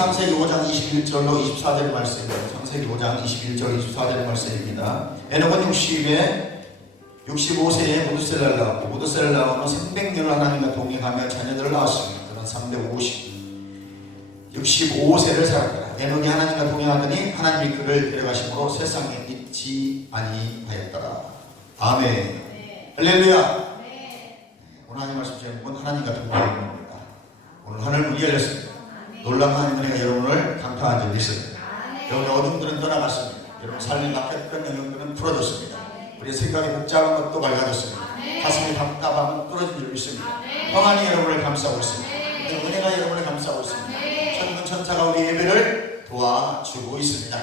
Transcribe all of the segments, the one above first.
창세기 5장 21절로 24절 말씀입니다. 창세기 5장 21절 24절 말씀입니다. 에녹은 65세에 무드셀라를 낳았고 무드셀라를 낳으면 300년을 하나님과 동행하며 자녀들을 낳았습니다. 그는 65세를 살았다. 에녹이 하나님과 동행하더니 하나님이 그를 데려가심으로 세상에 있지 아니하였더라. 아멘. 네. 할렐루야. 네. 오늘 하나님 말씀 제목은 하나님과 동행입니다. 오늘 하늘 문이 열렸습니다. 놀라운 하나님의 은혜가 여러분을 강타한 적이 있습니다. 여러분의 어둠들은 떠나갔습니다. 여러분 삶이 막혔던 영역들은 풀어졌습니다. 우리의 생각이 복잡한 것도 맑아졌습니다. 가슴이 답답함은 떨어진 적이 있습니다. 평안이 여러분을 감싸고 있습니다. 은혜가 여러분을 감싸고 있습니다. 천군 천사가 우리 예배를 도와주고 있습니다.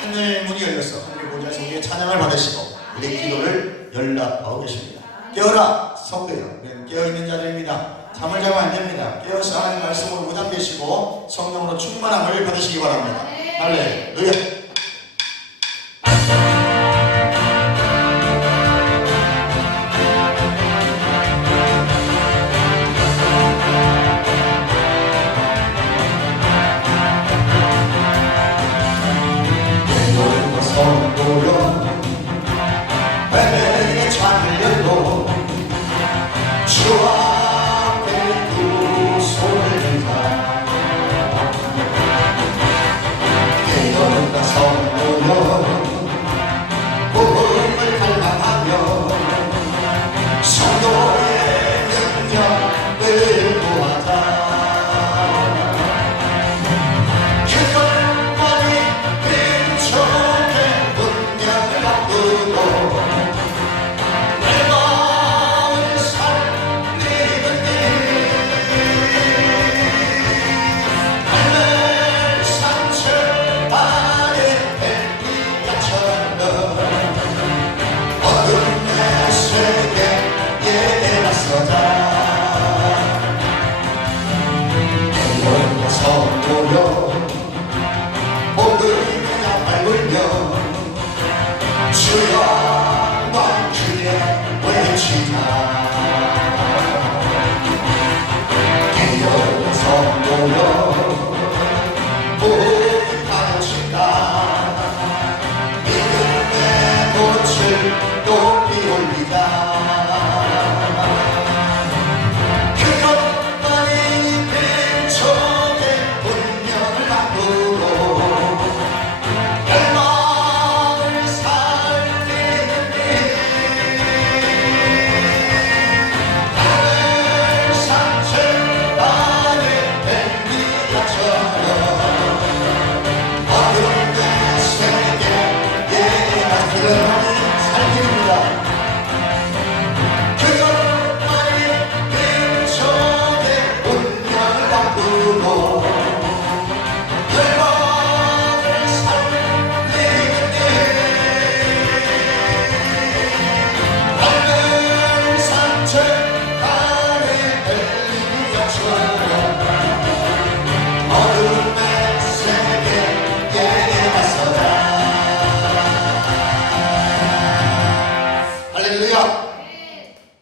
하늘 문이 열려서 하늘 보좌에서 우리의 찬양을 받으시고 우리의 기도를 연락하고 계십니다. 깨어라 성도여, 우리는 깨어있는 자들입니다. 잠을 자면 안 됩니다. 깨어서 하나님 말씀으로 무장되시고 성령으로 충만함을 받으시기 바랍니다. 할렐루야.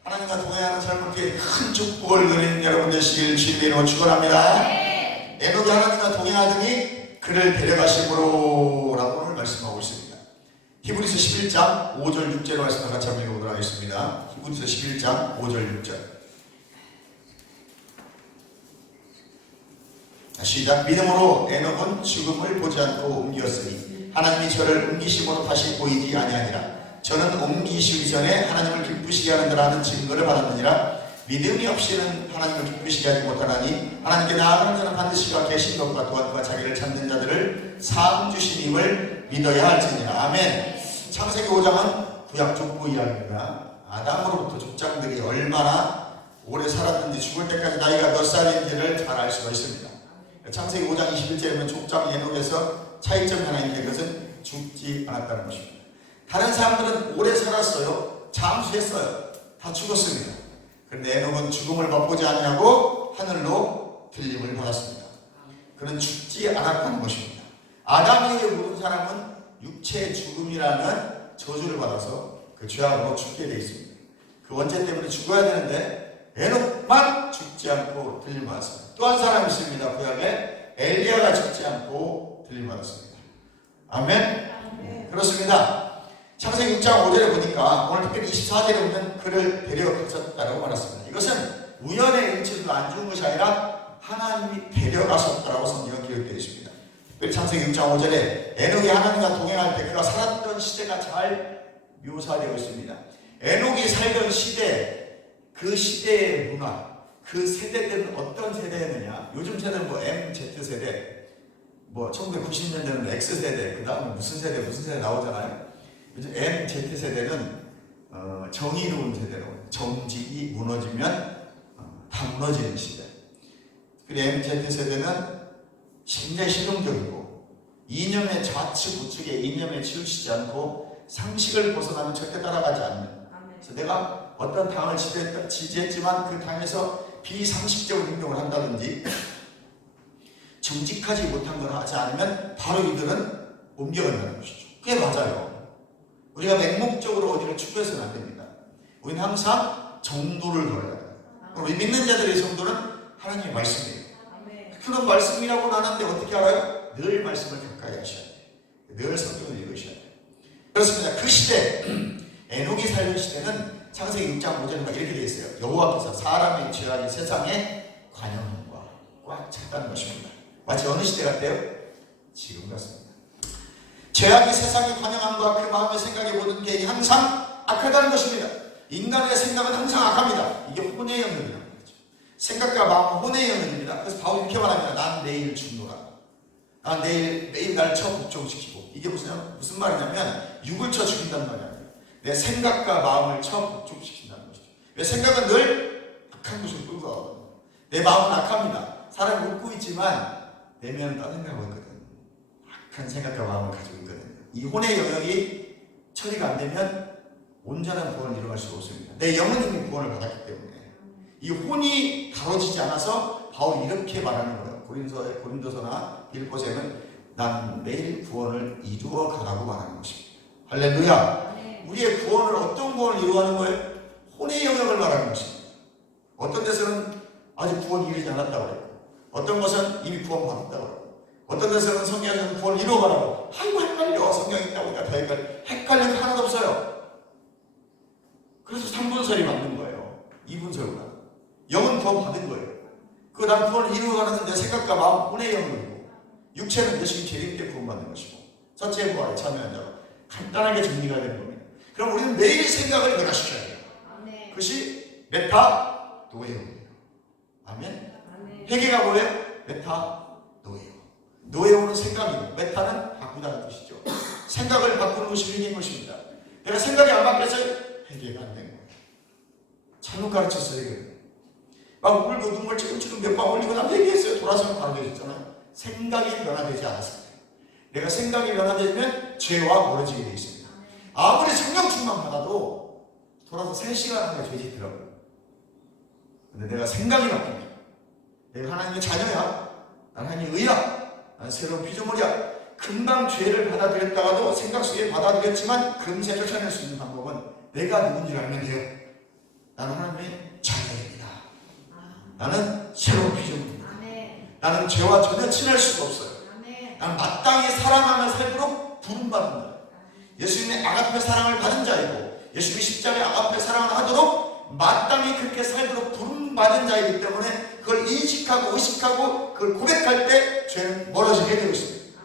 하나님과 동행하는 삶을 위해 큰 축복을 누리는 여러분 되시길 주님의 이름으로 축원합니다. 에녹이 하나님과 동행하더니 그를 데려가심으로 라고 오늘 말씀하고 있습니다. 히브리서 11장 5절 6절의 말씀을 같이 한번 읽어보도록 하겠습니다. 히브리서 11장 5절 6절 시작. 믿음으로 에녹은 죽음을 보지 않고 옮겼으니 하나님이 저를 옮기심으로 다시 보이지 아니하니라. 저는 옮기시기 전에 하나님을 기쁘시게 하는다라는 증거를 받았느니라. 믿음이 없이는 하나님을 기쁘시게 하지 못하나니 하나님께 나아가는 자는 반드시 그가 계신 것과 또한 그가 자기를 찾는 자들을 상 주시님을 믿어야 할지니라. 아멘. 창세기 5장은 구약 족보 이야기입니다. 아담으로부터 족장들이 얼마나 오래 살았는지 죽을 때까지 나이가 몇 살인지를 잘 알 수가 있습니다. 창세기 5장 21절에 보면 족장 에녹에서 차이점이 하나 있는데 그것은 죽지 않았다는 것입니다. 다른 사람들은 오래 살았어요. 잠수했어요. 다 죽었습니다. 그런데 에녹은 죽음을 맛보지 아니하고 하늘로 들림을 받았습니다. 그는 죽지 않았다는 것입니다. 아담에게 모든 사람은 육체의 죽음이라는 저주를 받아서 그 죄악으로 죽게 되어 있습니다. 그 원죄 때문에 죽어야 되는데 에녹만 죽지 않고 들림을 받았습니다. 또 한 사람이 있습니다. 구약에 엘리야 엘리야가 죽지 않고 들림받았습니다. 아멘. 그렇습니다. 창세기 6장 5절에 보니까 오늘 특별히 24절에 보면 그를 데려가셨다고 말했습니다. 이것은 우연의 일치도 안 죽은 것이 아니라 하나님이 데려가셨다라고 성경에 기록되어 있습니다. 특별히 창세기 6장 5절에 에녹이 하나님과 동행할 때 그가 살았던 시대가 잘 묘사되어 있습니다. 에녹이 살던 시대, 그 시대의 문화, 그 세대들은 어떤 세대였느냐? 요즘 세대는 뭐 MZ세대, 뭐 1990년대는 X세대, 그 다음에 무슨 세대 나오잖아요. 요즘 MZ세대는 정의로운 세대로, 정직이 무너지면 다 무너지는 시대. 그리고 MZ세대는 굉장히 실용적이고 이념의 좌측 우측에 이념에 치우치지 않고 상식을 벗어나면 절대 따라가지 않는. 그래서 내가 어떤 당을 지지했지만 그 당에서 비상식적인 행동을 한다든지 정직하지 못한 걸 하지 않으면 바로 이들은 옮겨간다는 것이죠. 그게 맞아요. 우리가 맹목적으로 어디를 추구해서는 안 됩니다. 우리는 항상 정도를 걸어야 돼요. 우리 믿는 자들의 정도는 하나님의 말씀이에요. 그런 말씀이라고 하는데 어떻게 알아요? 늘 말씀을 가까이 하셔야 돼요. 늘 성경을 읽으셔야 돼요. 그렇습니다. 그 시대, 에녹이 살던 시대는 창세기 6장 5절에 이렇게 되어 있어요. 여호와께서 사람의 죄악이 세상에 관영함과 꽉 찼다는 것입니다. 마치 어느 시대 같아요? 지금 같습니다. 죄악이 세상에 관영함과 그 마음의 생각의 모든 계획이 항상 악하다는 것입니다. 인간의 생각은 항상 악합니다. 이게 혼의 영역이라는 거죠. 생각과 마음은 혼의 영역입니다. 그래서 바울이 이렇게 말합니다. 난 내일 죽노라. 난 매일 날 쳐 복종시키고. 이게 무슨 말이냐면 육을 쳐 죽인다는 말이 아니에요. 내 생각과 마음을 쳐 복종시킨다는 것이죠. 왜 생각은 늘 악한 곳을 끌고 가거든요. 내 마음은 악합니다. 사람이 웃고 있지만 내면은 다른 생각하고 있거든. 악한 생각과 마음을 가지고 있거든요. 이 혼의 영역이 처리가 안 되면 온전한 구원을 이루어갈 수가 없습니다. 내 영은 이미 구원을 받았기 때문에 이 혼이 다뤄지지 않아서 바울이 이렇게 말하는 거예요. 고린도서나 빌보서에는 난 매일 구원을 이루어 가라고 말하는 것입니다. 할렐루야. 우리의 구원을 어떤 구원을 이루어가는 거예요? 혼의 영역을 말하는 것입니다. 어떤 데서는 아직 구원이 이르지 않았다고 그래요. 어떤 것은 이미 구원 받았다고 그래요. 어떤 데서는 성경에서는 구원을 이루어가라고. 아이고 헷갈려. 성경에 있다고 보니까 더 헷갈려. 헷갈린 거 하나도 없어요. 그래서 3분설이 맞는 거예요. 2분설보다. 영은 구원 받은 거예요. 난 구원을 이루어가는 내 생각과 마음, 혼의 영역이고 육체는 예수님 재림 때 구원받는 것이고 첫째 부활에 참여한 자로 간단하게 정리가 되는 겁니다. 그럼 우리는 매일 생각을 변화시켜야 돼요. 아멘. 그것이 메타 노에오예요. 아멘. 아멘. 회개가 뭐예요? 메타 노에오. 노에오는 생각이고 메타는 바꾸다는 뜻이죠. 생각을 바꾸는 것이 회개인 것입니다. 내가 생각이 안 바뀌어서 회개가 안 된 거예요. 잘못 가르쳤어요. 막 울고 눈물 찔끔찔끔 몇 방 올리고 난 회개했어요. 돌아서면 바로 되셨잖아요. 생각이 변화되지 않았습니다. 내가 생각이 변화되면 죄와 멀어지게 되어 있습니다. 아무리 성령 충만 받아도 돌아서 3시간 안에 죄 짓더라고요. 근데 내가 생각이 바뀌면 내가 하나님의 자녀야. 난 하나님의 의야. 난 새로운 피조물이야. 금방 죄를 받아들였다가도 생각 속에 받아들였지만 금세 쫓아낼 수 있는 방법은 내가 누군지를 알면 돼요. 나는 하나님의 자녀입니다. 나는 새로운 피조물입니다. 나는 죄와 전혀 친할 수가 없어요. 나는 마땅히 사랑하며 살도록 부름받는다. 예수님의 아가페 사랑을 받은 자이고 예수님의 십자가의 아가페 사랑을 하도록 마땅히 그렇게 살도록 부름받은 자이기 때문에 그걸 인식하고 의식하고 그걸 고백할 때 죄는 멀어지게 되고 있습니다.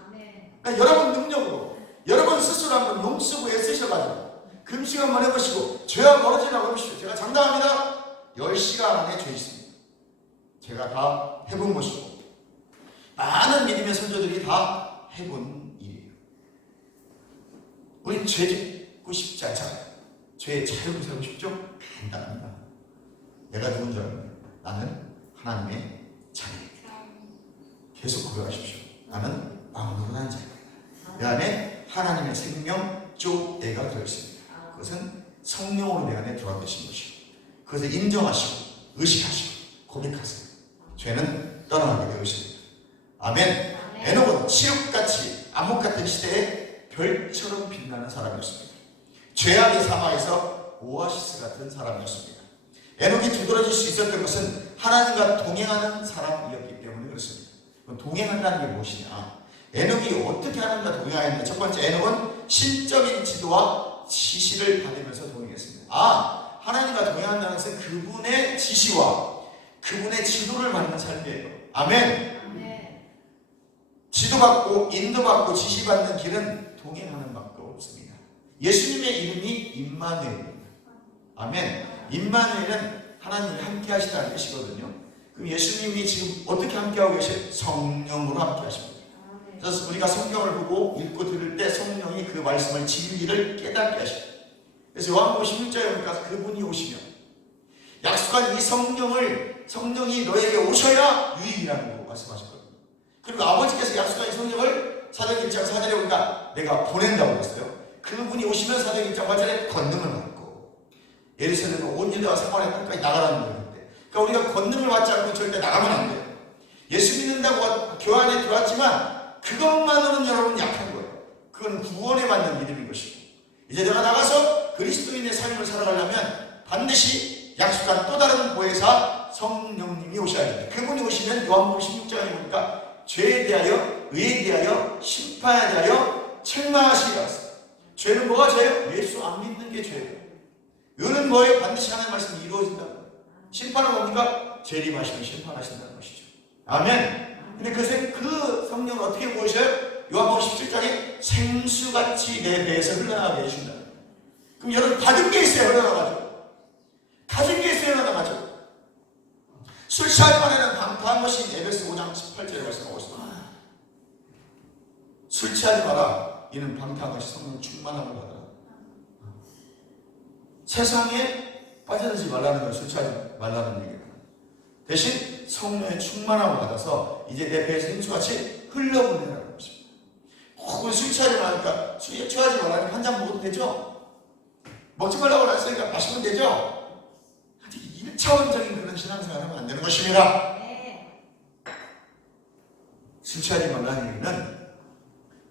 그러니까 여러분 능력으로 여러분 스스로 한번 용쓰고 애쓰셔가지고 금식 한번 해보시고 죄와 멀어지라고 해보시고 제가 장담합니다. 10시간 안에 죄 있습니다. 제가 다 해본 것이고 많은 믿음의 선조들이 다 해본 일이에요. 우리 죄 짓고 싶지 않잖아요. 죄에 자유로 살고 싶죠? 간단합니다. 내가 누군 줄 알아요? 나는 하나님의 자녀입니다. 계속 고백하십시오. 나는 마음으로 난 자입니다. 내 안에 하나님의 생명 쪼애가 들어있습니다. 그것은 성령으로 내 안에 들어가신 것이고 그것을 인정하시고 의식하시고 고백하세요. 죄는 떠나가게 되어 있습니다. 아멘. 에녹은 칠흑같이 암흑 같은 시대에 별처럼 빛나는 사람이었습니다. 죄악의 사막에서 오아시스 같은 사람이었습니다. 에녹이 두드러질 수 있었던 것은 하나님과 동행하는 사람이었기 때문에 그렇습니다. 그럼 동행한다는 게 무엇이냐? 에녹이 어떻게 하나님과 동행하였냐? 첫 번째, 에녹은 신적인 지도와 지시를 받으면서 동행했습니다. 하나님과 동행한다는 것은 그분의 지시와 그분의 지도를 받는 삶이에요. 아멘. 지도받고 인도받고 지시받는 길은 동행하는 밖에 없습니다. 예수님의 이름이 임마누엘입니다. 아멘. 임마누엘은 하나님이 함께 하시다는 뜻이거든요. 그럼 예수님이 지금 어떻게 함께하고 계세요? 성령으로 함께 하십니다. 그래서 우리가 성경을 보고 읽고 들을 때 성령이 그 말씀을 진리를 깨닫게 하십니다. 그래서 요한복음 16장에 보니까 그분이 오시면 약속한 이 성령이 너에게 오셔야 유익이라는 거 말씀하셨거든요. 그리고 아버지께서 약속한 이 성령을 사도행 1장 4절에 보니까 내가 보낸다고 했어요. 그분이 오시면 사도행 1장 8절에 권능을 받고 예루살렘 온 유대와 사마리아 땅까지 나가라는 거였는데, 그러니까 우리가 권능을 받지 않고 절대 나가면 안 돼요. 예수 믿는다고 교회 안에 들어왔지만 그것만으로는 여러분 약한 거예요. 그건 구원에 받는 믿음인 것이고, 이제 내가 나가서 그리스도인의 삶을 살아가려면 반드시 약속한 또 다른 보혜사 성령님이 오셔야 됩니다. 그분이 오시면 요한복음 16장에 보니까 죄에 대하여, 의에 대하여, 심판에 대하여 책망하시리라 했어요. 죄는 뭐가 죄예요? 예수 안 믿는 게 죄예요. 의는 뭐예요? 반드시 하나님의 말씀이 이루어진다는 거예요. 심판은 뭡니까? 재림하시면 심판하신다는 것이죠. 아멘. 근데 그 성령을 어떻게 모으셔요? 요한복음 17장에 생수같이 내 배에서 흘러나가게 해준다. 그럼 여러분 받은 게 있어야 흘러나가죠. 가진 게 있어야 흘러나가죠. 술 취할 만에는 방탕한 것이 에베소 5장 18절에 말씀하고 있습니다. 술 취하지 마라. 이는 방탕한 것이 성령 충만함을 받아라. 세상에 빠져들지 말라는 걸 술 취하지 말라는 얘기예요. 대신 성령의 충만함을 받아서 이제 내 배에서 생수같이 흘러보내라는 것입니다. 혹은 술 취하지 말라니까, 술 취하지 말라니까 한 잔 먹어도 되죠? 먹지 말라고 했으니까 마시면 되죠? 1차원적인 그런 신앙생활을 하면 안 되는 것입니다. 술 취하지 말라는 얘기는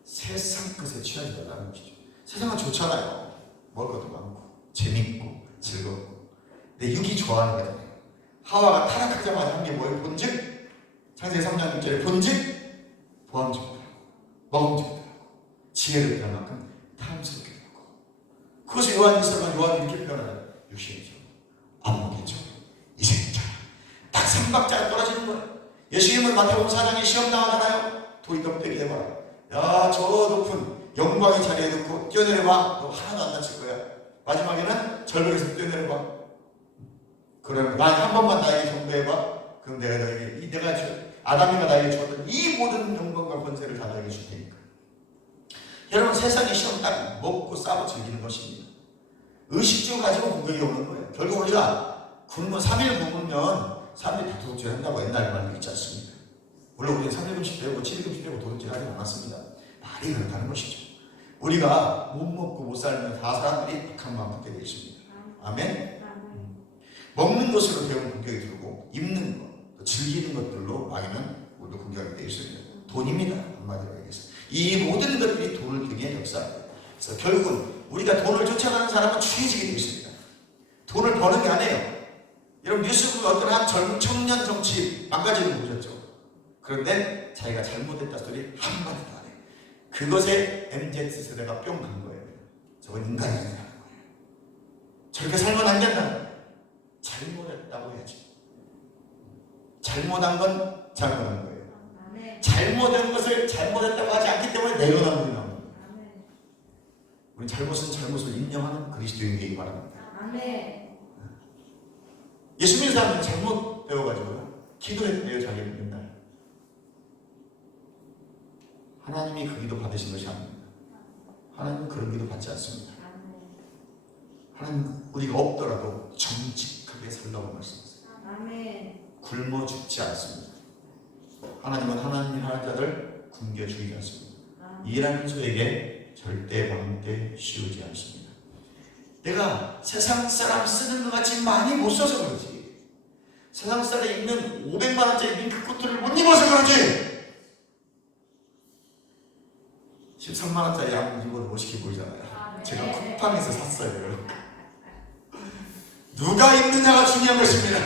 세상 것에 취하지 말라는 것이죠. 세상은 좋잖아요. 먹을 것도 많고 재밌고 즐겁고. 근데 육이 좋아하는 거잖아요. 하와가 타락하자마자 한 게 뭐예요? 본즉, 창세기 3장 6절에 본즉 보암직도 하고 먹음직도 하고 지혜를 배울 만큼 탐스럽게 하고. 그것을 요한이 이렇게 표현하잖아요. 육신이죠. 안 먹겠죠. 이 생자. 딱 3박자가 떨어지는 거예요. 예수님은 마태복음 4장에 시험 나오잖아요. 도리덕되게 해봐라. 야, 저 높은 영광의 자리에 놓고 뛰어내려봐. 너 하나도 안 다칠 거야. 마지막에는 절벽에서 뛰어내려봐. 그러면 만약 한 번만 나에게 경배해봐. 그럼 내가 아담이가 나에게 주었던 이 모든 영광과 권세를 다 너에게 줄 테니까. 여러분, 세상의 시험 딱 먹고 싸고 즐기는 것입니다. 의식주 가지고 공격이 오는 거예요. 결국 우리가 3일 굶으면 3일 다 도둑질 한다고 옛날 말이 있지 않습니까? 물론 우리는 3일 금식 빼고 7일 금식 빼고 도둑질 하지 않았습니다. 말이 그렇다는 것이죠. 우리가 못 먹고 못 살면 다 사람들이 악한 마음 갖게 되어 있습니다. 아멘? 먹는 것으로 배운 공격이 들고, 입는 것, 또 즐기는 것들로 마귀는 우리도 공격이 되어 있습니다. 돈입니다. 한마디로 얘기해서. 이 모든 것들이 돈을 등에 역사합니다. 그래서 결국은 우리가 돈을 쫓아가는 사람은 추해지게 되어 있습니다. 돈을 버는 게 아니에요. 여러분 뉴스 보면 어떤 한 젊은 청년 정치 망가지는 거 보셨죠? 그런데 자기가 잘못했다 소리 한마디도 안 해요. 그것에 MZ세대가 뿅 간 거예요. 저건 인간이라는 거예요. 저렇게 살면 안 된다는 거예요. 잘못했다고 해야지. 잘못한 건 잘못한 거예요. 잘못한 것을 잘못했다고 하지 않기 때문에 내려놓는 거예요. 우리 잘못은 잘못을 인정하는 그리스도인이 되기 바랍니다. 예수 믿는 사람들은 잘못 배워가지고 기도했대요. 자기는 맨날. 하나님이 그 기도 받으신 것이 아닙니다. 하나님은 그런 기도 받지 않습니다. 하나님은 우리가 없더라도 정직하게 살라고 말씀하세요. 굶어 죽지 않습니다. 하나님은 하나님이 하는 자들 굶겨 죽이지 않습니다. 일하는 소에게 절대 방대 씌우지 않습니다. 내가 세상 사람 쓰는 것 같이 많이 못 써서 그렇지. 세상 사람이 입는 500만 원짜리 밍크코트를 못 입어서 그렇지. 13만 원짜리 양복 입어도 멋있게 보이잖아요. 제가 쿠팡에서 샀어요. 누가 입느냐가 중요한 것입니다.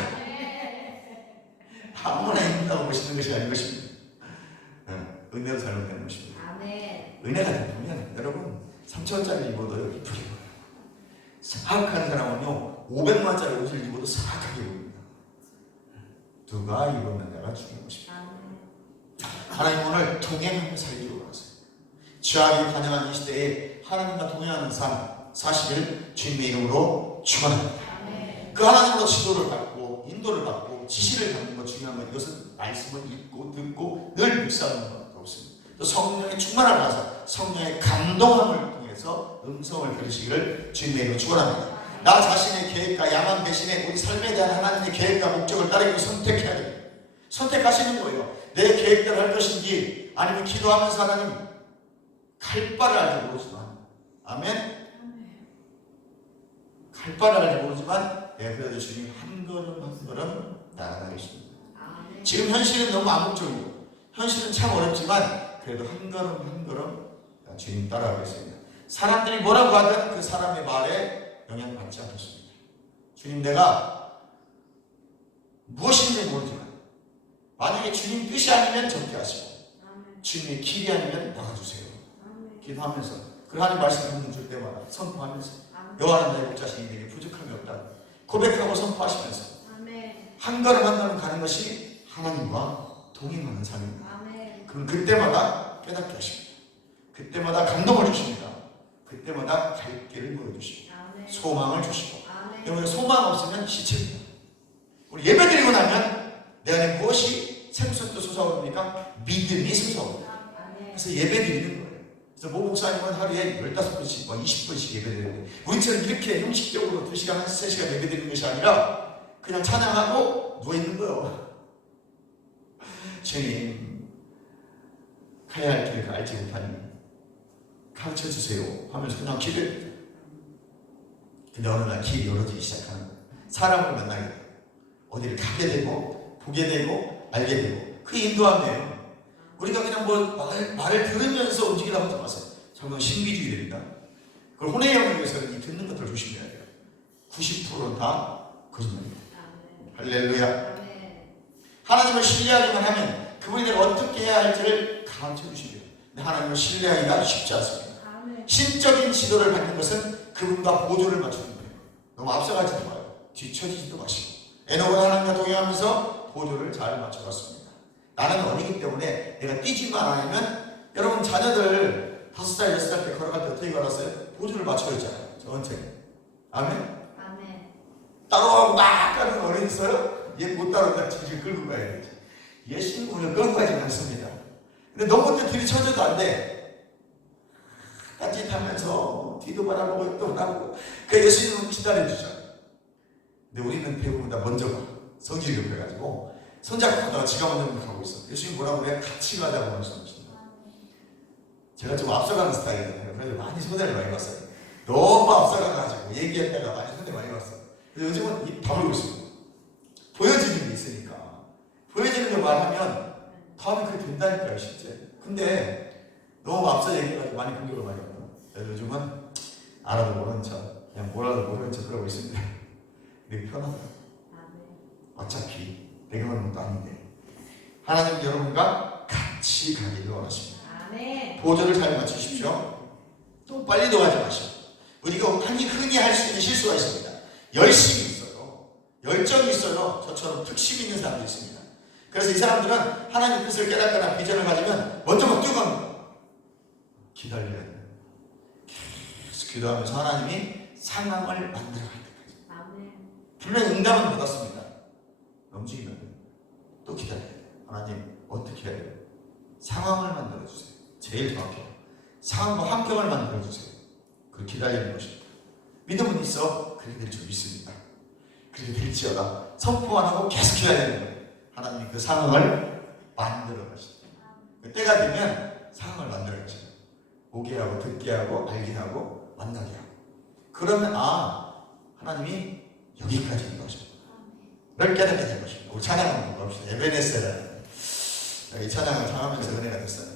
아무나 입는다고 멋있는 것이 아닌 것입니다. 은혜로 잘못된 것입니다. 아멘. 은혜가 되면 여러분 3,000원짜리 입어도 이쁘게 보여요. 사악한 사람은요 500만원짜리 옷을 입어도 사악하게 보입니다. 누가 입으면 내가 중요한 것입니다. 하나님 오늘 동행하며 살기로 원하세요. 죄악이 가능한 이 시대에 하나님과 동행하는 삶 사실을 주님의 이름으로 축원합니다. 그 하나님으로 지도를 받고 인도를 받고 지시를 받는 것 중요한 것, 이것은 말씀을 읽고 듣고 늘 묵상하는 것밖에 없습니다. 또 성령의 충만함을 받아서 성령의 감동함을 통해서 음성을 들으시기를 주님의 이름으로 축원합니다. 나 자신의 계획과 야망 대신에 우리 삶에 대한 하나님의 계획과 목적을 따르고 선택해야 됩니다. 선택하시는 거예요. 내 계획대로 할 것인지 아니면 기도하면서 하나님 갈 바를 알지 모르지만 아멘? 갈 바를 알지 모르지만 그래도 주님 한 걸음 한 걸음 나아가겠습니다. 지금 현실은 너무 암묵적이고 현실은 참 어렵지만 그래도 한 걸음 한 걸음 주님 따라가겠습니다. 사람들이 뭐라고 하든 그 사람의 말에 영향받지 않겠습니다. 주님 내가 무엇인지 모르지만 만약에 주님 뜻이 아니면 적게 하시고 주님의 길이 아니면 나가주세요. 기도하면서 그 하나님 말씀 듣는 줄 때마다 선포하면서 여호와는 나의 목자시니 내게 부족함이 없다 고백하고 선포하시면서 한 걸음 한 걸음 가는 것이 하나님과 동행하는 삶입니다. 그럼 그때마다 깨닫게 하십니다. 그때마다 감동을 주십니다. 그때마다 갈 길을 보여주십니다. 소망을 주시고 여러분 소망 없으면 시체입니다. 우리 예배 드리고 나면 내 안에 무엇이 생수도 솟아오릅니까? 믿음이 솟아오릅니다. 그래서 예배 드리는 거예요. 그래서 모 목사님은 하루에 15분씩, 20분씩 예배 드리는데 우리처럼 이렇게 형식적으로 2시간, 3시간 예배 드리는 것이 아니라 그냥 찬양하고 누워있는 거예요. 주님 가야 할 길을 알지 못하니 가르쳐주세요 하면서 그냥 기도해요. 근데 어느 날 길이 열어지기 시작하는 거예요. 사람을 만나게 돼요. 어디를 가게 되고 보게 되고 알게 되고 그 인도함이에요. 우리가 그냥 말을 들으면서 움직이라고 하지 마세요. 정말 신비주의입니다. 그걸 혼외형을 위해서는 이 듣는 것들을 조심해야 돼요. 90%는 다 거짓말입니다. 할렐루야. 하나님을 신뢰하기만 하면 그분이 내가 어떻게 해야 할지를 가르쳐 주시고요. 근데 하나님을 신뢰하기가 쉽지 않습니다. 신적인 지도를 받는 것은 그분과 보조를 맞추는 거예요. 너무 앞서가지도 마요. 뒤처지지도 마시고. 에녹은 하나님과 동행하면서 보조를 잘 맞춰갔습니다. 나는 어리기 때문에 내가 뛰지만 않으면 여러분 자녀들 5살, 6살 때 걸어갈 때 어떻게 걸었어요? 보조를 맞춰야 했잖아요. 저한테. 아멘? 따라가고 막 가는 어른이 있어요? 얘 못 따라온다. 지금 끌고 가야 되지. 얘 신부를 끌고 가지 않습니다. 근데 너무 들이쳐져도 안 돼. 딴짓하면서 뒤도 바라보고 옆도 바라보고 그 예수님은 기다려주죠. 근데 우리는 대부분 다 먼저 가. 성질이 급해가지고 손잡고 가다가 지가 먼저 가고 있어. 예수님 뭐라고 그래? 같이 가자고 말씀하십니다. 제가 좀 앞서가는 스타일이잖아요. 그래서 많이 손해를 많이 봤어요. 너무 앞서가가지고 얘기했다가 많이 손해 많이 봤어요. 그래서 요즘은 입 다물고 있습니다. 보여지는 게 있으니까. 보여지는 게 말하면 다음에 그게 된다니까요, 실제. 근데 너무 앞서 얘기해가지고 많이 공격을 많이 받아요. 그래서 요즘은 알아도 모르는 척, 그냥 뭐라도 모르는 척 그러고 있습니다. 되게 편하다. 어차피 내가 하는 것도 아닌데. 하나님 여러분과 같이 가기를 원하십니다. 보조를 잘 맞추십시오. 또 빨리도 가지 마시고. 우리가 흔히 할 수 있는 실수가 있습니다. 열심이 있어요. 열정이 있어요. 저처럼 특심 있는 사람도 있습니다. 그래서 이 사람들은 하나님의 뜻을 깨닫거나 비전을 가지면 먼저 막 뛰어갑니다. 기다려야 돼요. 계속 기도하면서 하나님이 상황을 만들어갈 때까지. 분명히 응답은 받았습니다. 넘치기만 돼요. 또 기다려야 돼요. 하나님 어떻게 해야 돼요? 상황을 만들어주세요. 제일 정확해요. 상황과 환경을 만들어주세요. 그걸 기다리는 것입니다. 믿음은 있어. 그렇게 될 줄 믿습니다. 그렇게 될지어다. 선포 안 하고 계속 기다리는 거예요. 하나님이 그 상황을 만들어 가십니다. 그 때가 되면 상황을 만들어 가십니다. 보게 하고 듣게 하고 알게 하고 만나게 하고. 그러면 하나님이 여기까지인 것입니다. 를 깨닫게 될 것입니다. 우리 찬양 한번 봅시다. 에베네셀라는 이 찬양을唱하면서 은혜가 됐어요.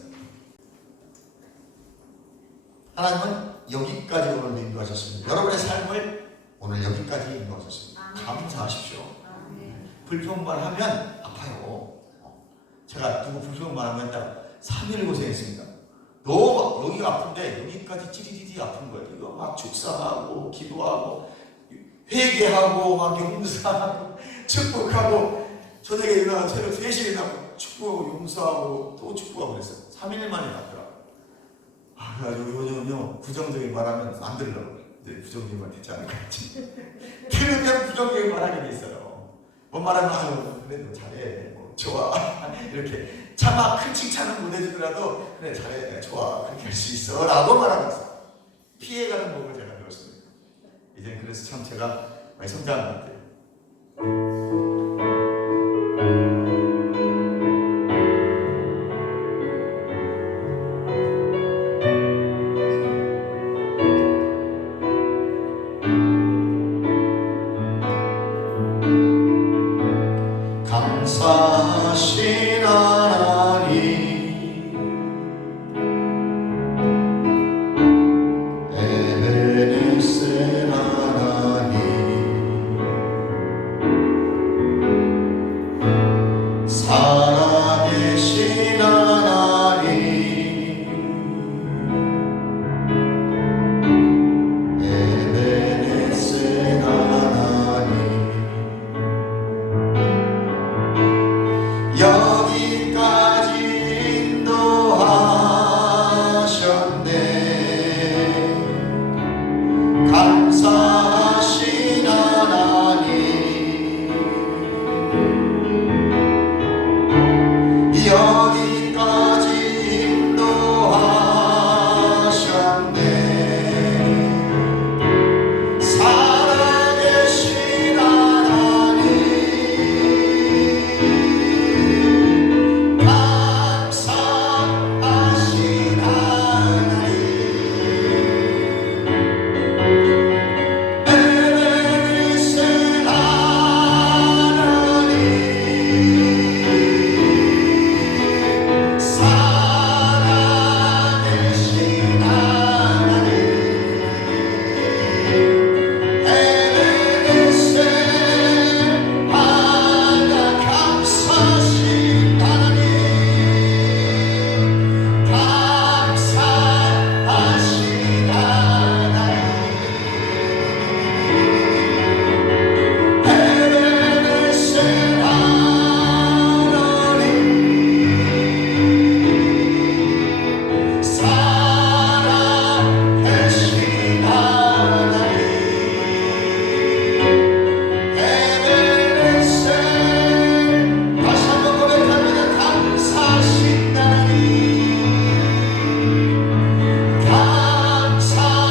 하나님은 여기까지 오늘 인도하셨습니다. 여러분의 삶을 오늘 여기까지 인도하셨습니다. 감사하십시오. 불평만 하면 아파요. 제가 누구 불평만 하면 3일 고생했습니다. 너무 여기가 아픈데 여기까지 찌리리리 아픈 거예요. 이거 막 축사하고 기도하고 회개하고 막 용서하고 축복하고 저녁에 일어나서 새벽 3시에 일어나고 축복하고 용서하고 또 축복하고 그랬어요. 3일 만에 낫더라고요. 그래가지고 요즘은요 부정적인 말하면 안 들으려고. 근데 부정적인 말 듣지 않을 것 같지. 들으면 부정적인 말하게 돼 있어요. 뭔 말하면 아유 그래 너 잘해 뭐 좋아 이렇게 차마 큰 칭찬은 못 해주더라도 그래 잘해 좋아 그렇게 할 수 있어 라고 말하고 있어요. 피해가는 법을 제가 배웠습니다. 이제 그래서 참 제가 많이 성장한 것 같아요. 감사하신 하나님 에베네셀 하나님 살아계신 하나님 에베네셀 하나님 여기까지 인도하셨네. 감사하신 하나님 여기까지 인도하셨네. 살아계신 하나님 감사하신 하나님 에베네셀 하나님 살아계신 하나님 에베네셀 하나 감사하신 하나님 감사하신 하나님 에베네셀 하나님 살아계신 하나님 에베네셀 다시 한번 고백합니다. 감사하신 하나님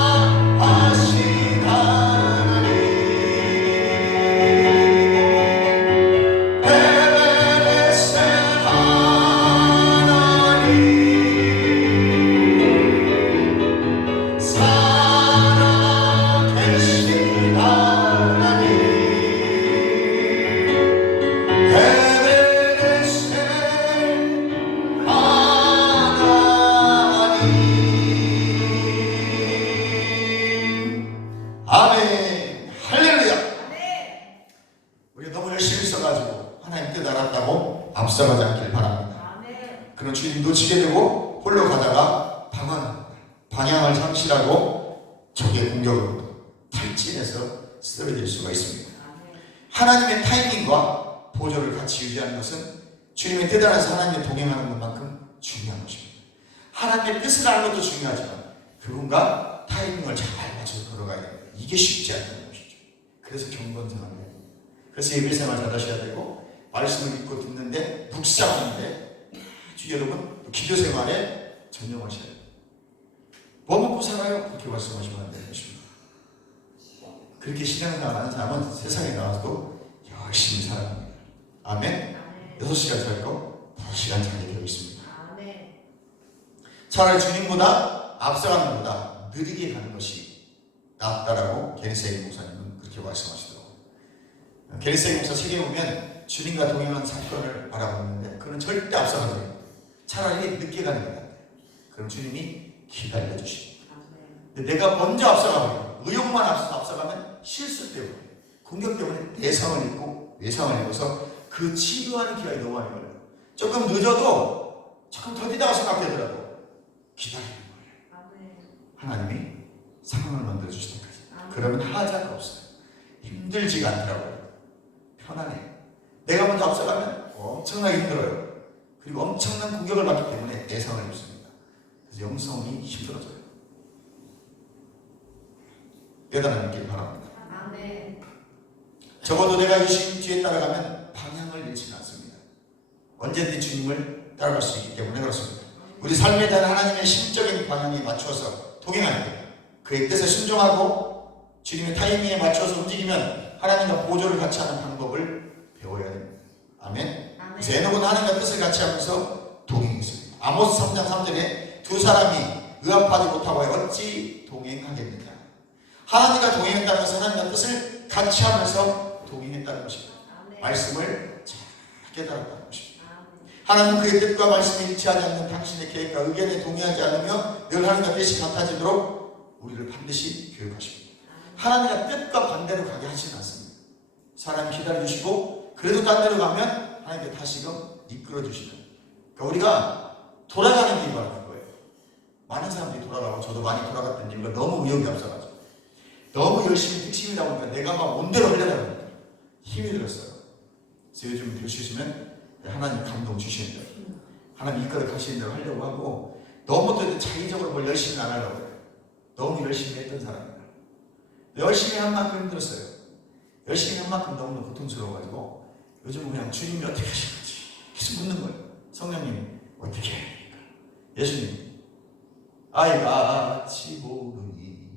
감사하신 하나님 에베네셀 하나님 살아계신 하나님 에베네셀 하나님 아멘 할렐루야. 우리가 너무 열심히 써가지고 하나님 뜻 알았다고 앞서가지 않길 바랍니다. 그런 주님 놓치게 되고 홀로 가다가 방향을 상실하고 적의 공격으로 탈진해서 쓰러질 수가 있습니다. 하나님의 타이밍과 보조를 같이 유지하는 것은 주님의 뜻 안에서 하나님의 동행하는 것만큼 중요한 것입니다. 하나님의 뜻을 아는 것도 중요하지만 그분과 타이밍을 잘 맞춰서 걸어가야 됩니다. 이게 쉽지 않은 것이죠. 그래서 경건생활을 해야 됩니다. 그래서 예배생활 잘하셔야 되고 말씀을 읽고 듣는데 묵상하는데 아주 여러분 기도생활에 전념하셔야 돼요. 뭐 먹고 살아요? 그렇게 말씀하시면 안 되는 것입니다. 그렇게 신앙생활하는 사람은 세상에 나와서도 열심히 살아갑니다. 아멘. 6시간 살고 2시간 자게 되어 있습니다. 차라리 주님보다 앞서가는 것보다 느리게 가는 것이 낫다라고 게리세이 목사님은 그렇게 말씀하시더라고요. 게리세이 목사 책에 보면 주님과 동행한 사건을 바라보는데 그는 절대 앞서가지 않아요. 차라리 늦게 가는 게 낫다. 그럼 주님이 기다려주십니다. 근데 내가 먼저 앞서가면 의욕만 앞서가면 실수 때문에 공격 때문에 내성을 입고 외상을 입어서 그 치료하는 기간이 너무 많이 걸려요. 조금 늦어도 조금 더디다고 생각되더라도 기다리는 거예요. 하나님이 상황을 만들어 주실 때까지. 그러면 하자가 없어요. 힘들지가 않더라고요. 편안해요. 내가 먼저 앞서가면 엄청나게 힘들어요. 그리고 엄청난 공격을 받기 때문에 예상을 입습니다. 그래서 영성이 힘들어져요. 깨달음길 바랍니다. 적어도 내가 예수님 뒤에 따라가면 방향을 잃지는 않습니다. 언제든지 주님을 따라갈 수 있기 때문에 그렇습니다. 우리 삶에 대한 하나님의 심적인 방향에 맞추어서 동행할 때 그의 뜻에 순종하고 주님의 타이밍에 맞춰서 움직이면 하나님과 보조를 같이 하는 방법을 배워야 됩니다. 아멘. 그래서 에녹은 하나님과 뜻을 같이 하면서 동행했습니다. 아모스 3장 3절에 두 사람이 의합하지 못하고 어찌 동행하겠느냐. 하나님과 동행했다는 것은 하나님과 뜻을 같이 하면서 동행했다는 것입니다. 말씀을 잘 깨달았다는 것입니다. 하나님 그의 뜻과 말씀이 일치하지 않는 당신의 계획과 의견에 동의하지 않으며 늘 하나님과 뜻이 같아지도록 우리를 반드시 교육하십니다. 하나님과 뜻과 반대로 가게 하지는 않습니다. 사람이 기다려주시고 그래도 딴 데로 가면 하나님께 다시금 이끌어주시는, 그러니까 우리가 돌아가는 길이 바로 그거예요. 많은 사람들이 돌아가고 저도 많이 돌아갔던 이유가 너무 의욕이 앞서가지고 너무 열심히 특심이다 보니까 내가 막 온대로 하려다 보니까 힘이 들었어요. 그래서 요즘 될 수 있으면 하나님 감동 주시는 대로 하나님 이끌어 가시는 대로 하려고 하고, 너무 또 자의적으로 뭘 열심히 안 하려고 해요. 너무 열심히 했던 사람입니다. 열심히 한 만큼 힘들었어요. 열심히 한 만큼 너무 고통스러워가지고 요즘은 그냥 주님이 어떻게 하시는지 계속 묻는 거예요. 성령님 어떻게 해야 됩니까? 예수님 아이가 같이 보느니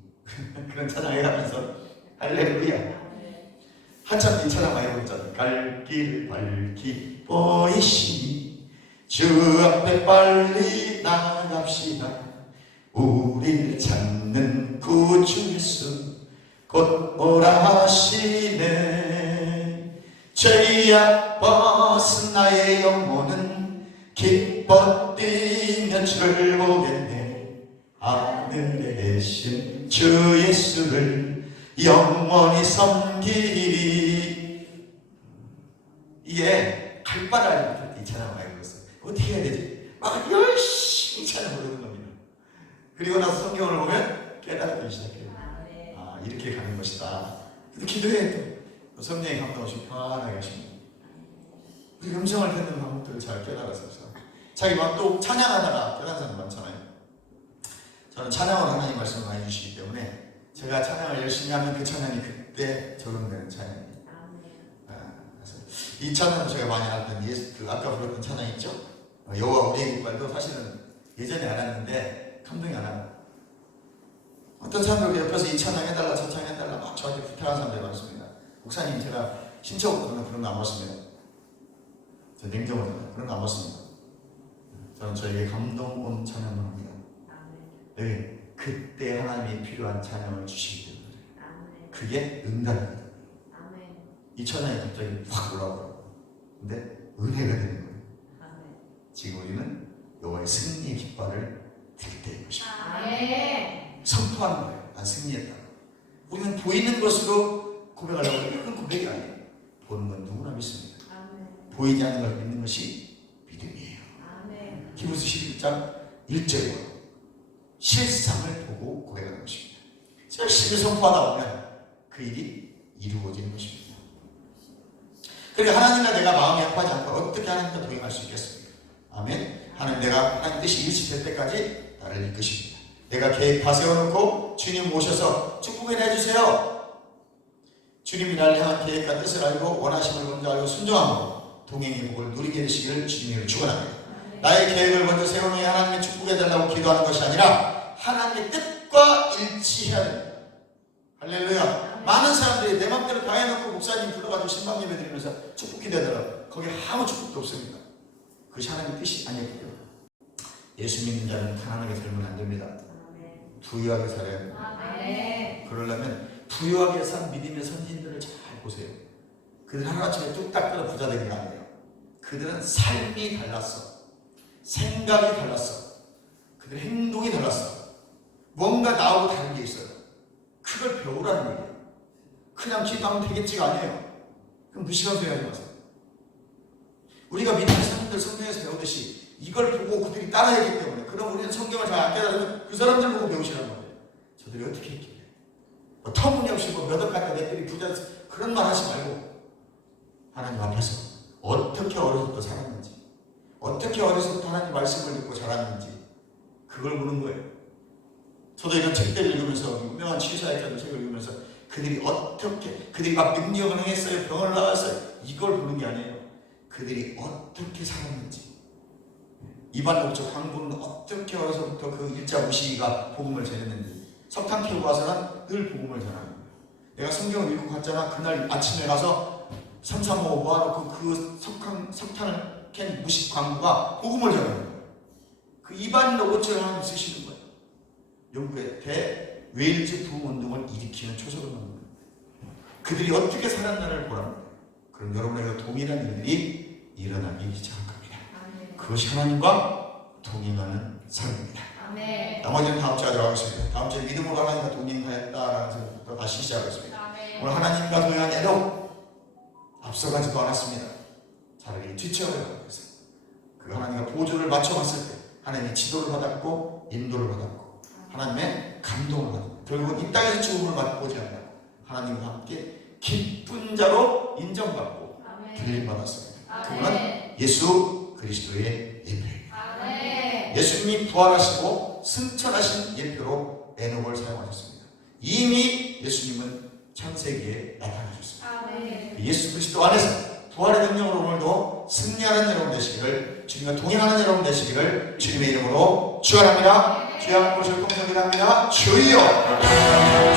그런 찬양 해가면서 할렐루야. 한참 이 찬양 많이 해보잖아요. 갈 길을 밝히 보이시니 주 앞에 빨리 나갑시다. 우리를 찾는 구주 예수 곧 오라 하시네. 죄악 벗은 나의 영혼은 기뻐 뛰며 주를 보겠네. 하늘에 계신 주 예수를 영원히 섬기리. 이게 갈 바를 알지 못할 때 이 찬양 많이 불렀어요. 어떻게 해야 되지? 막 열심히 찬양 부르는 겁니다. 그리고 나서 성경을 보면 깨닫기 시작해요. 아, 이렇게 가는 것이다. 근데 기도해 또 성령의 감동 없이 편안하게 하십니다. 우리 음성을 듣는 방법들을 잘 깨달아서 자기 막 또 찬양하다가 깨닫는 사람 많잖아요. 저는 찬양으로 하나님 말씀을 많이 주시기 때문에 제가 찬양을 열심히 하면 그 찬양이 그때 적용되는 찬양입니다. 그래서 이 찬양도 제가 많이 알았던 아까 불렀던 찬양 있죠? 여호와 우리의 깃발도 사실은 예전에 알았는데 감동이 안 와요. 어떤 사람들 옆에서 이 찬양 해달라 저 찬양 해달라 막 저한테 부탁하는 사람들이 많습니다. 목사님 제가 신청으로 그런 거 안 받습니다. 저 냉정하잖아요. 그런 거 안 받습니다. 저는 저에게 감동 온 찬양을 합니다. 네, 그때 하나님이 필요한 찬양을 주시기 때문에 그게 응답입니다. 이 찬양이 갑자기 확 올라오더라고요. 근데 은혜가 되는 거예요. 지금 우리는 여호와의 승리의 깃발을 들 때인 것입니다. 선포하는 거예요. 난 승리했다. 우리는 보이는 것으로 고백하려고 해요. 그건 고백이 아니에요. 보는 건 누구나 믿습니다. 보이지 않는 걸 믿는 것이 믿음이에요. 히브리서 11장 1절에 실상을 보고 고백하는 것입니다. 열심히 선포하다 보면 그 일이 이루어지는 것입니다. 그러니까 하나님과 내가 마음이 아파하지 않고 어떻게 하나님과 동행할 수 있겠습니까? 아멘. 하나님 뜻이 일치될 때까지 나를 이끄십니다. 내가 계획 다 세워놓고 주님 모셔서 축복을 해주세요. 주님이 나를 향한 계획과 뜻을 알고 원하심을 먼저 알고 순종하고 동행의 복을 누리게 되시기를 주님을 축원합니다. 나의 계획을 먼저 세운 후에 하나님의 축복해달라고 기도하는 것이 아니라 하나님의 뜻과 일치해야 됩니다. 할렐루야. 많은 사람들이 내 맘대로 다 해놓고 목사님 불러가지고 신방 예배 드리면서 축복 기도하더라고요. 거기에 아무 축복도 없습니다. 그것이 하나님의 뜻이 아니었고요. 예수 믿는 자는 가난하게 살면 안 됩니다. 부유하게 살아야 됩니다. 그러려면 부유하게 산 믿음의 선진들을 잘 보세요. 그들 하루아침에 뚝딱 끊어 부자 된 게 아니에요. 그들은 삶이 달랐어. 생각이 달랐어. 그들 행동이 달랐어. 뭔가 나하고 다른 게 있어요. 그걸 배우라는 얘기예요. 그냥 기도하면 되겠지가 아니에요. 그럼 무식한 소리 하지 마세요. 우리가 믿는 사람들 성경에서 배우듯이 이걸 보고 그들이 따라하기 때문에, 그럼 우리는 성경을 잘 안 깨달으면 그 사람들 보고 배우시란 말이에요. 저들이 어떻게 했길래 뭐 터무니없이 몇 억 갖다 내들이 부자, 그런 말 하지 말고 하나님 앞에서 어떻게 어려서부터 살았는지, 어떻게 어려서부터 하나님 말씀을 듣고 자랐는지 그걸 보는 거예요. 저도 이런 책들을 읽으면서, 유명한 치유사역자들 책을 읽으면서 그들이 어떻게, 그들이 막 능력을 행했어요, 병을 나았어요, 이걸 보는 게 아니에요. 그들이 어떻게 살았는지, 이반 목적 광부는 어떻게 어려서부터 그 일자 무시가 복음을 전했는지, 석탄 캐고 가서는 늘 복음을 전하는 거예요. 내가 성경을 읽고 갔잖아. 그날 아침에 가서 3, 3, 5 모아놓고 그 석탄을 캔 무식 광부가 복음을 전하는 거예요. 그 이반 로봇을 하나님 쓰시는 거예요. 영국의 대웨일즈 부흥운동을 일으키는 초석을 만든 거예요. 그들이 어떻게 살았나를 보라는 거예요. 그럼 여러분에게 동일한 일들이 일어나기 시작합니다. 그것이 하나님과 동행하는 삶입니다. 아멘. 나머지는 다음 주에 하도록 하겠습니다. 다음 주에 믿음으로 하나님과 동행하였다라는 생각부터 다시 시작하겠습니다. 아멘. 오늘 하나님과 동행한 에녹 앞서가지도 않았습니다. 차라리 뒤쳐가고 있어요. 그 하나님과 보조를 맞춰봤을 때 하나님의 지도를 받았고 인도를 받았고 하나님의 감동을 받았고 결국은 이 땅에서 죽음을 맛보지 않고 하나님과 함께 기쁜 자로 인정받고 들림받았습니다. 그분은 예수 그리스도의 예표입니다. 아멘. 예수님이 부활하시고 승천하신 예표로 에녹을 사용하셨습니다. 이미 예수님은 창세기에 나타나셨습니다. 아멘. 예수 그리스도 안에서 부활의 능력으로 오늘도 승리하는 여러분 되시기를, 주님과 동행하는 여러분 되시기를 주님의 이름으로 축원합니다. 주여 한번 보실 공성이랍니다. 주여.